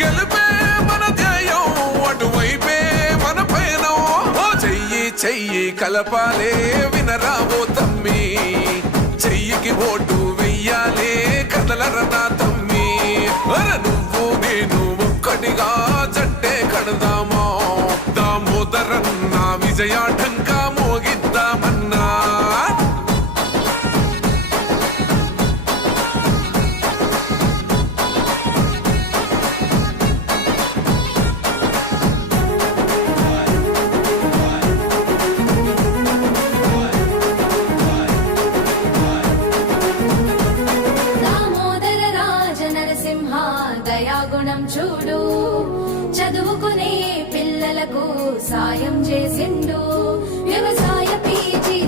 గెలుపే మన ధ్యేయం, అటువైపే మన పయనం. చెయ్యి చెయ్యి కలపాలే వినరావో తమ్మి, చెయ్యికి ఓటు వెయ్యాలే కదలరనా తమ్మి. నువ్వు నేను ఒక్కటిగా జట్టే కడదామా, దామోదరన్న విజయాఢంకా మోగిద్దామన్నా. దయాగుణం చూడు, చదువుకునే పిల్లలకు సాయం చేసిండు, వ్యవసాయ పీజీ